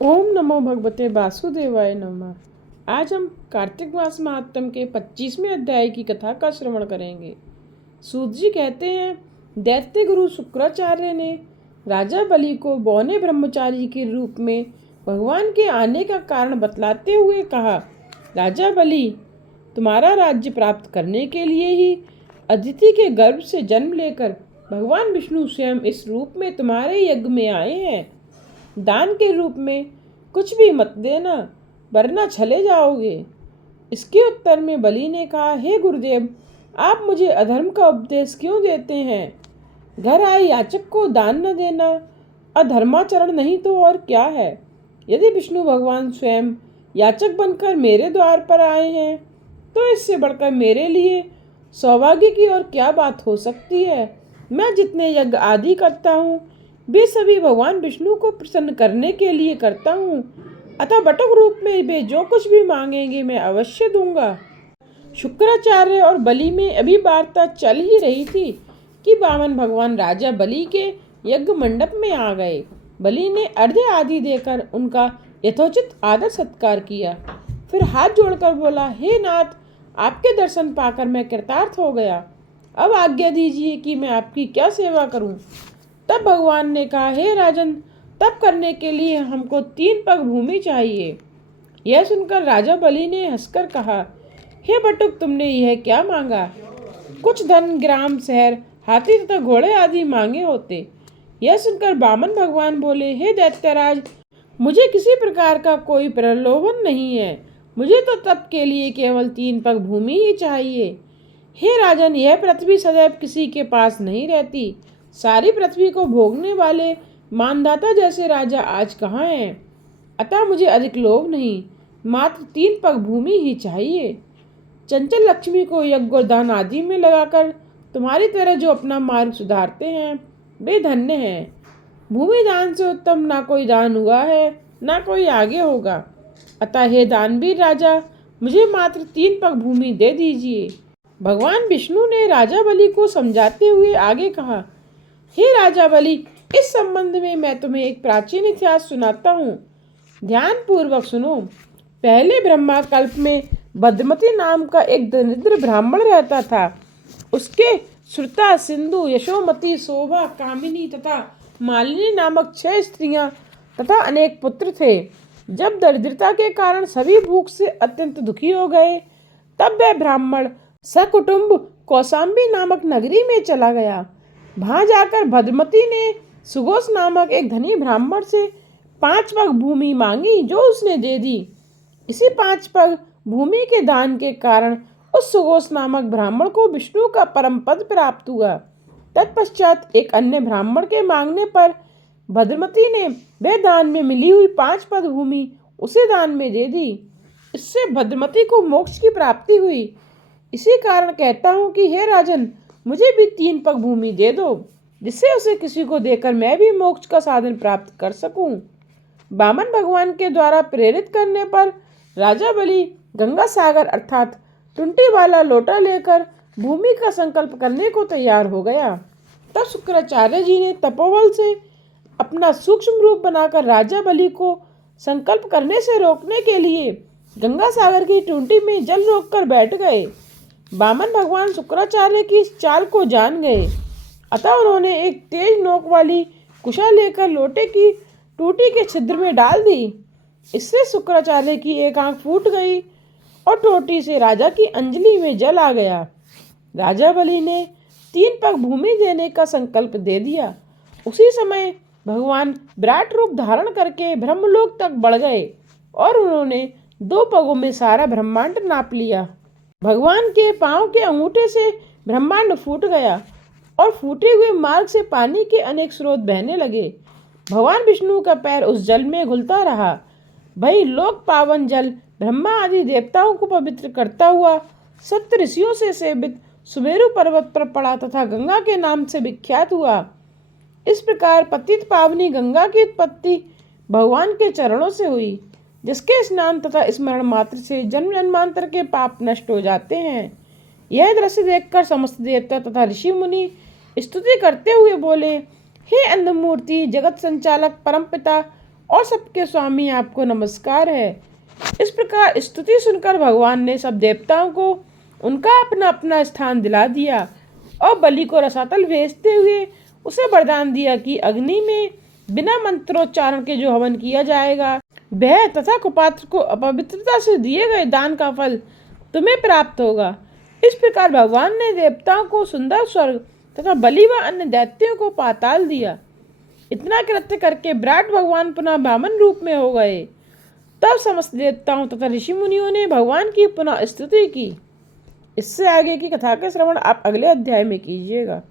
ओम नमो भगवते वासुदेवाय नमः। आज हम कार्तिक मास महात्म के 25वें अध्याय की कथा का श्रवण करेंगे। सूत जी कहते हैं, दैत्य गुरु शुक्राचार्य ने राजा बलि को बौने ब्रह्मचारी के रूप में भगवान के आने का कारण बतलाते हुए कहा, राजा बलि, तुम्हारा राज्य प्राप्त करने के लिए ही अदिति के गर्भ से जन्म लेकर भगवान विष्णु स्वयं इस रूप में तुम्हारे यज्ञ में आए हैं। दान के रूप में कुछ भी मत देना, वरना चले जाओगे। इसके उत्तर में बलि ने कहा, हे गुरुदेव, आप मुझे अधर्म का उपदेश क्यों देते हैं? घर आए याचक को दान न देना अधर्माचरण नहीं तो और क्या है? यदि विष्णु भगवान स्वयं याचक बनकर मेरे द्वार पर आए हैं तो इससे बढ़कर मेरे लिए सौभाग्य की और क्या बात हो सकती है। मैं जितने यज्ञ आदि करता हूँ वे सभी भगवान विष्णु को प्रसन्न करने के लिए करता हूँ, अतः बटुक रूप में वे जो कुछ भी मांगेंगे मैं अवश्य दूंगा। शुक्राचार्य और बलि में अभी वार्ता चल ही रही थी कि वामन भगवान राजा बलि के यज्ञ मंडप में आ गए। बलि ने अर्घ्य आदि देकर उनका यथोचित आदर सत्कार किया, फिर हाथ जोड़कर बोला, हे नाथ, आपके दर्शन पाकर मैं कृतार्थ हो गया। अब आज्ञा दीजिए कि मैं आपकी क्या सेवा करूं। तब भगवान ने कहा, हे राजन, तप करने के लिए हमको 3 पग भूमि चाहिए। यह सुनकर राजा बलि ने हंसकर कहा, हे बटुक, तुमने यह क्या मांगा? कुछ धन, ग्राम, शहर, हाथी तथा घोड़े आदि मांगे होते। यह सुनकर वामन भगवान बोले, हे दैत्यराज, मुझे किसी प्रकार का कोई प्रलोभन नहीं है। मुझे तो तप के लिए केवल 3 पग भूमि ही चाहिए। हे राजन, यह पृथ्वी सदैव किसी के पास नहीं रहती। सारी पृथ्वी को भोगने वाले मानदाता जैसे राजा आज कहाँ हैं? अतः मुझे अधिक लोभ नहीं, मात्र 3 पग भूमि ही चाहिए। चंचल लक्ष्मी को यज्ञ और दान आदि में लगाकर तुम्हारी तरह जो अपना मार्ग सुधारते हैं वे धन्य हैं। भूमि दान से उत्तम ना कोई दान हुआ है, ना कोई आगे होगा। अतः हे दानवीर राजा, मुझे मात्र 3 पग भूमि दे दीजिए। भगवान विष्णु ने राजा बलि को समझाते हुए आगे कहा, हे राजा बलि, इस संबंध में मैं तुम्हें एक प्राचीन इतिहास सुनाता हूँ। ध्यान पूर्वक सुनो। पहले ब्रह्मा कल्प में बद्मति नाम का एक दरिद्र ब्राह्मण रहता था। उसके श्रुता, सिंधु, यशोमती, शोभा, कामिनी तथा मालिनी नामक 6 स्त्रियां तथा अनेक पुत्र थे। जब दरिद्रता के कारण सभी भूख से अत्यंत दुखी हो गए, तब वह ब्राह्मण सकुटुंब कौशाम्बी नामक नगरी में चला गया। वहां जाकर भद्रमती ने सुघोष नामक एक धनी ब्राह्मण से 5 पग भूमि मांगी, जो उसने दे दी। इसी 5 पग भूमि के दान के कारण उस सुघोष नामक ब्राह्मण को विष्णु का परम पद प्राप्त हुआ। तत्पश्चात एक अन्य ब्राह्मण के मांगने पर भद्रमती ने वह दान में मिली हुई 5 पद भूमि उसे दान में दे दी। इससे भद्रमती को मोक्ष की प्राप्ति हुई। इसी कारण कहता हूँ कि हे राजन, मुझे भी 3 पग भूमि दे दो, जिससे उसे किसी को देकर मैं भी मोक्ष का साधन प्राप्त कर सकूं। वामन भगवान के द्वारा प्रेरित करने पर राजा बलि गंगा सागर अर्थात टुंटी वाला लोटा लेकर भूमि का संकल्प करने को तैयार हो गया। तब शुक्राचार्य जी ने तपोबल से अपना सूक्ष्म रूप बनाकर राजा बलि को संकल्प करने से रोकने के लिए गंगा सागर की टुंटी में जल रोककर बैठ गए। वामन भगवान शुक्राचार्य की इस चाल को जान गए, अतः उन्होंने एक तेज नोक वाली कुशा लेकर लोटे की टूटी के छिद्र में डाल दी। इससे शुक्राचार्य की एक आंख फूट गई और टोटी से राजा की अंजलि में जल आ गया। राजा बलि ने 3 पग भूमि देने का संकल्प दे दिया। उसी समय भगवान विराट रूप धारण करके ब्रह्मलोक तक बढ़ गए और उन्होंने 2 पगों में सारा ब्रह्मांड नाप लिया। भगवान के पांव के अंगूठे से ब्रह्मांड फूट गया और फूटे हुए मार्ग से पानी के अनेक स्रोत बहने लगे। भगवान विष्णु का पैर उस जल में घुलता रहा। वही लोक पावन जल ब्रह्मा आदि देवताओं को पवित्र करता हुआ 7 ऋषियों से सेवित सुमेरु पर्वत पर पड़ा तथा गंगा के नाम से विख्यात हुआ। इस प्रकार पतित पावनी गंगा की उत्पत्ति भगवान के चरणों से हुई, जिसके स्नान तथा स्मरण मात्र से जन्म जन्मांतर के पाप नष्ट हो जाते हैं। यह दृश्य देखकर समस्त देवता तथा ऋषि मुनि स्तुति करते हुए बोले, हे अंधमूर्ति, जगत संचालक, परमपिता और सबके स्वामी आपको नमस्कार है। इस प्रकार स्तुति सुनकर भगवान ने सब देवताओं को उनका अपना अपना स्थान दिला दिया और बलि को रसातल भेजते हुए उसे वरदान दिया कि अग्नि में बिना मंत्रोच्चारण के जो हवन किया जाएगा वह तथा कुपात्र को अपवित्रता से दिए गए दान का फल तुम्हें प्राप्त होगा। इस प्रकार भगवान ने देवताओं को सुंदर स्वर्ग तथा बलि व अन्य दैत्यों को पाताल दिया। इतना कृत्य करके विराट भगवान पुनः वामन रूप में हो गए। तब समस्त देवताओं तथा ऋषि मुनियों ने भगवान की पुनः स्तुति की। इससे आगे की कथा के श्रवण आप अगले अध्याय में कीजिएगा।